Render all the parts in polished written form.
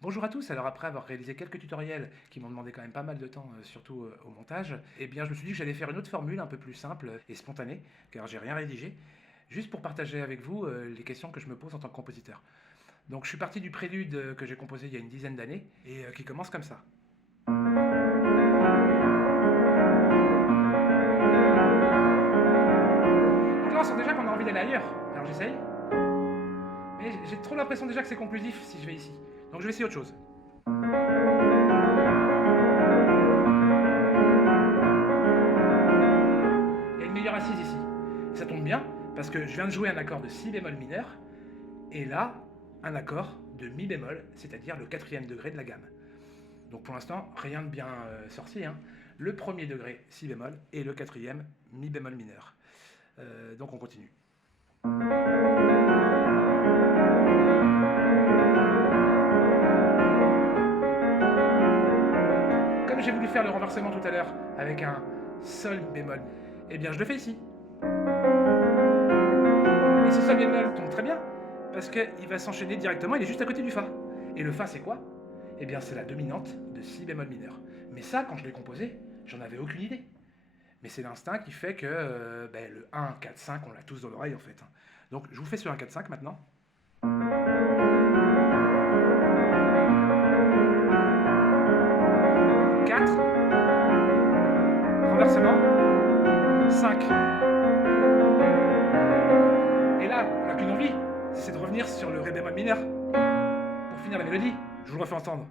Bonjour à tous, alors après avoir réalisé quelques tutoriels qui m'ont demandé quand même pas mal de temps, surtout au montage, eh bien je me suis dit que j'allais faire une autre formule un peu plus simple et spontanée, car j'ai rien rédigé, juste pour partager avec vous les questions que je me pose en tant que compositeur. Donc je suis parti du prélude que j'ai composé il y a une dizaine d'années et qui commence comme ça. Donc là on sent déjà qu'on a envie d'aller ailleurs, alors j'essaye, mais j'ai trop l'impression déjà que c'est conclusif si je vais ici. Donc je vais essayer autre chose. Il y a une meilleure assise ici. Ça tombe bien, parce que je viens de jouer un accord de si bémol mineur, et là, un accord de mi bémol, c'est-à-dire le quatrième degré de la gamme. Donc pour l'instant, rien de bien sorcier, hein. Le premier degré si bémol et le quatrième mi bémol mineur. Donc on continue. Comme j'ai voulu faire le renversement tout à l'heure avec un sol bémol, eh bien je le fais ici. Et ce sol bémol tombe très bien, parce qu'il va s'enchaîner directement, il est juste à côté du fa. Et le fa c'est quoi? Eh bien c'est la dominante de si bémol mineur. Mais ça, quand je l'ai composé, j'en avais aucune idée. Mais c'est l'instinct qui fait que le 1, 4, 5, on l'a tous dans l'oreille en fait. Donc je vous fais sur un 4, 5 maintenant. 4, renversement, 5. Et là, on n'a qu'une envie, c'est de revenir sur le ré bémol mineur. Pour finir la mélodie, je vous le refais entendre.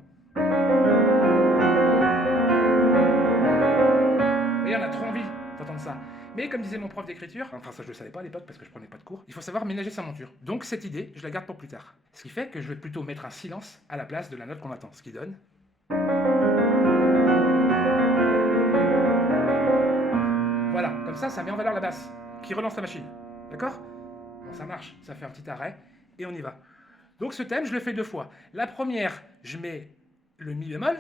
Et on a trop envie d'entendre ça. Mais comme disait mon prof d'écriture, enfin ça je le savais pas à l'époque parce que je prenais pas de cours, il faut savoir ménager sa monture. Donc cette idée, je la garde pour plus tard. Ce qui fait que je vais plutôt mettre un silence à la place de la note qu'on attend. Ce qui donne... Voilà, comme ça met en valeur la basse, qui relance la machine. D'accord? Bon, ça marche, ça fait un petit arrêt, et on y va. Donc ce thème, je le fais deux fois. La première, je mets le mi bémol,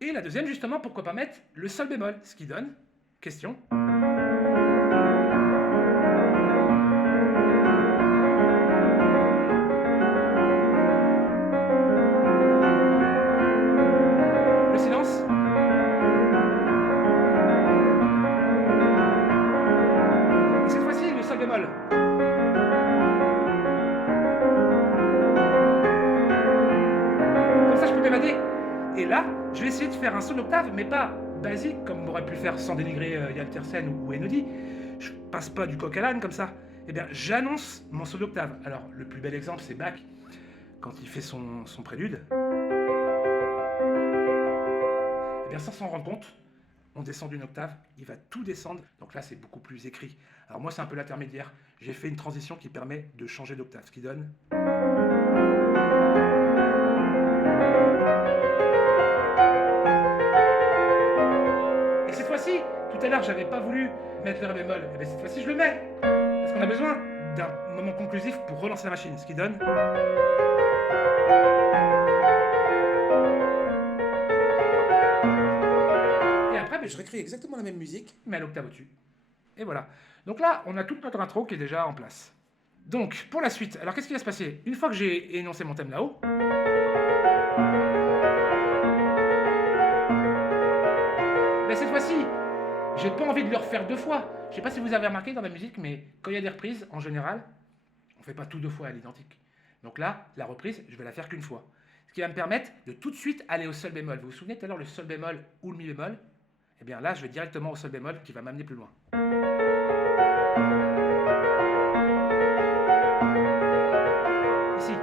et la deuxième, justement, pourquoi pas mettre le sol bémol, ce qui donne... Question. Le silence. Et cette fois-ci, le sol bémol. Comme ça, je peux m'évader. Et là, je vais essayer de faire un saut d'octave, mais pas basique, comme aurait pu le faire sans dénigrer Yann Tiersen ou Enodi. Je passe pas du coq à l'âne comme ça. Eh bien, j'annonce mon saut d'octave. Alors, le plus bel exemple, c'est Bach, quand il fait son prélude. Eh bien, sans s'en rendre compte, on descend d'une octave, il va tout descendre. Donc là, c'est beaucoup plus écrit. Alors moi, c'est un peu l'intermédiaire. J'ai fait une transition qui permet de changer d'octave, ce qui donne... Et cette fois-ci, tout à l'heure, j'avais pas voulu mettre le ré bémol. Et bien cette fois-ci, je le mets. Parce qu'on a besoin d'un moment conclusif pour relancer la machine, ce qui donne... Et après, je réécris exactement la même musique, mais à l'octave au-dessus. Et voilà. Donc là, on a toute notre intro qui est déjà en place. Donc, pour la suite, alors qu'est-ce qui va se passer? Une fois que j'ai énoncé mon thème là-haut, cette fois-ci, j'ai pas envie de le refaire deux fois. Je sais pas si vous avez remarqué dans la musique, mais quand il y a des reprises, en général, on fait pas tout deux fois à l'identique. Donc là, la reprise, je vais la faire qu'une fois. Ce qui va me permettre de tout de suite aller au sol bémol. Vous vous souvenez tout à l'heure le sol bémol ou le mi bémol? Eh bien là, je vais directement au sol bémol qui va m'amener plus loin. Ici.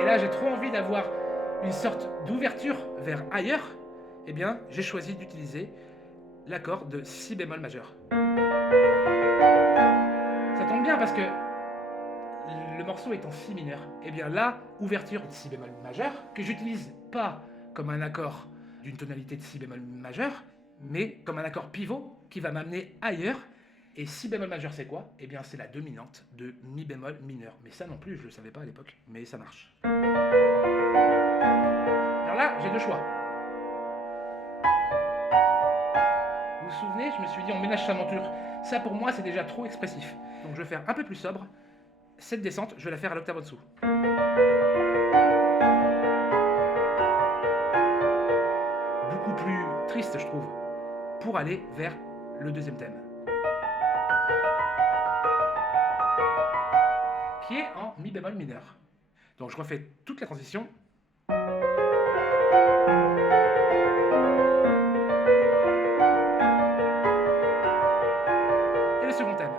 Et là, j'ai trop envie d'avoir une sorte d'ouverture vers ailleurs. Eh bien, j'ai choisi d'utiliser l'accord de si bémol majeur. Ça tombe bien parce que le morceau est en si mineur. Et bien là, ouverture de si bémol majeur, que j'utilise pas comme un accord d'une tonalité de si bémol majeur, mais comme un accord pivot qui va m'amener ailleurs. Et si bémol majeur, c'est quoi? Eh bien, c'est la dominante de mi bémol mineur. Mais ça non plus, je ne le savais pas à l'époque, mais ça marche. Alors là, j'ai deux choix. Vous vous souvenez, je me suis dit on ménage sa monture. Ça pour moi c'est déjà trop expressif. Donc je vais faire un peu plus sobre. Cette descente, je vais la faire à l'octave en dessous. Beaucoup plus triste je trouve, pour aller vers le deuxième thème. Qui est en mi bémol mineur. Donc je refais toute la transition. Et le second thème.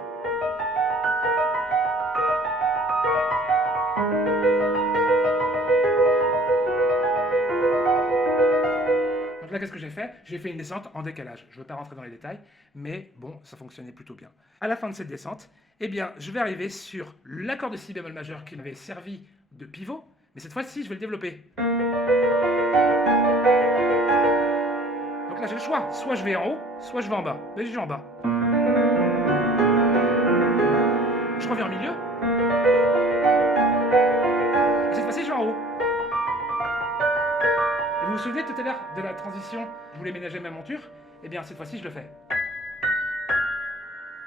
Donc là, qu'est-ce que j'ai fait? J'ai fait une descente en décalage. Je ne veux pas rentrer dans les détails, mais bon, ça fonctionnait plutôt bien. À la fin de cette descente, eh bien, je vais arriver sur l'accord de si bémol majeur qui m'avait servi de pivot, mais cette fois-ci, je vais le développer. Donc là, j'ai le choix. Soit je vais en haut, soit je vais en bas. Mais je vais en bas. Je reviens au milieu. Et cette fois-ci, je vais en haut. Et vous vous souvenez tout à l'heure de la transition, je voulais ménager ma monture? Eh bien, cette fois-ci, je le fais.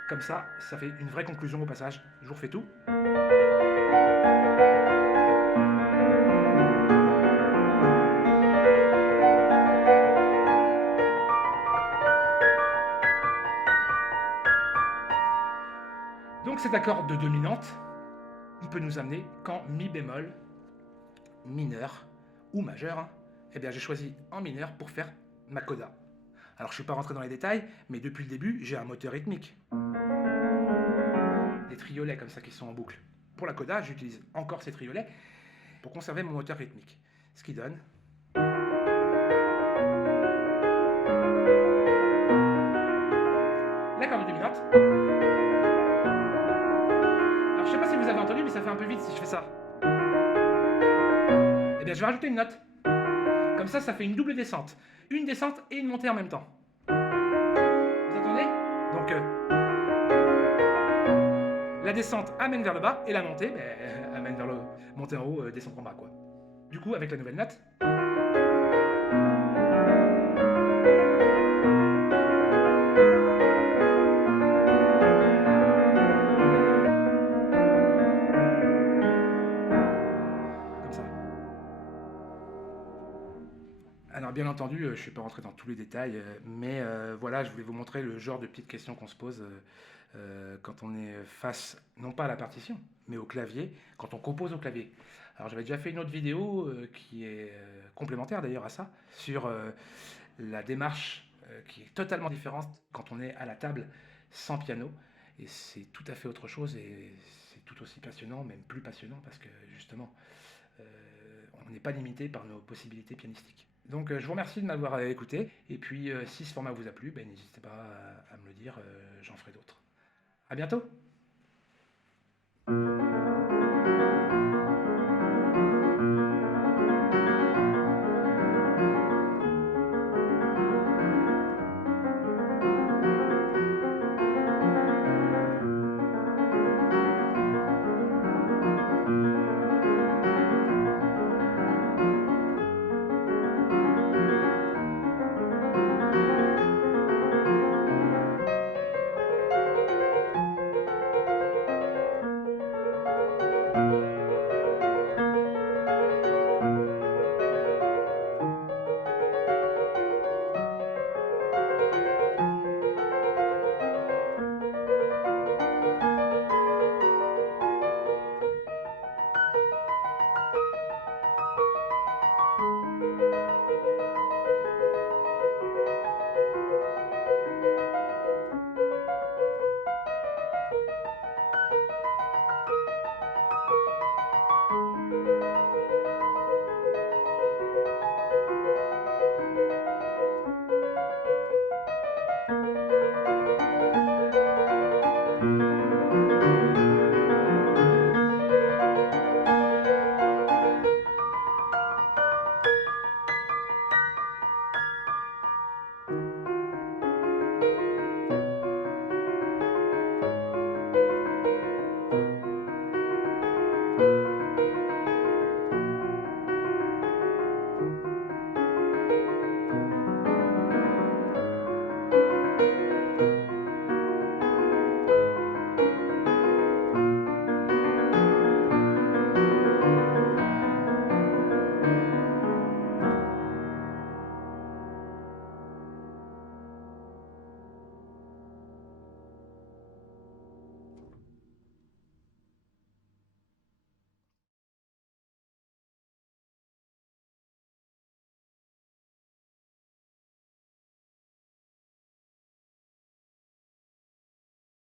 Comme ça, ça fait une vraie conclusion au passage. Je vous refais tout. Donc cet accord de dominante, il peut nous amener qu'en mi bémol mineur ou majeur. Eh bien j'ai choisi en mineur pour faire ma coda. Alors je ne suis pas rentré dans les détails, mais depuis le début, j'ai un moteur rythmique. Des triolets comme ça qui sont en boucle. Pour la coda, j'utilise encore ces triolets pour conserver mon moteur rythmique. Ce qui donne... l'accord de dominante. Alors je sais pas si vous avez entendu, mais ça fait un peu vite si je fais ça. Eh bien je vais rajouter une note. Comme ça fait une double descente. Une descente et une montée en même temps. Vous entendez? Donc la descente amène vers le bas et la montée amène vers le montée en haut, descente en bas quoi. Du coup avec la nouvelle note. Comme ça. Alors bien entendu, je ne suis pas rentré dans tous les détails, mais voilà, je voulais vous montrer le genre de petites questions qu'on se pose quand on est face, non pas à la partition, mais au clavier, quand on compose au clavier. Alors j'avais déjà fait une autre vidéo qui est complémentaire d'ailleurs à ça, sur la démarche qui est totalement différente quand on est à la table sans piano, et c'est tout à fait autre chose, et c'est tout aussi passionnant, même plus passionnant, parce que justement, on n'est pas limité par nos possibilités pianistiques. Donc je vous remercie de m'avoir écouté, et puis si ce format vous a plu, n'hésitez pas à me le dire, j'en ferai d'autres. À bientôt!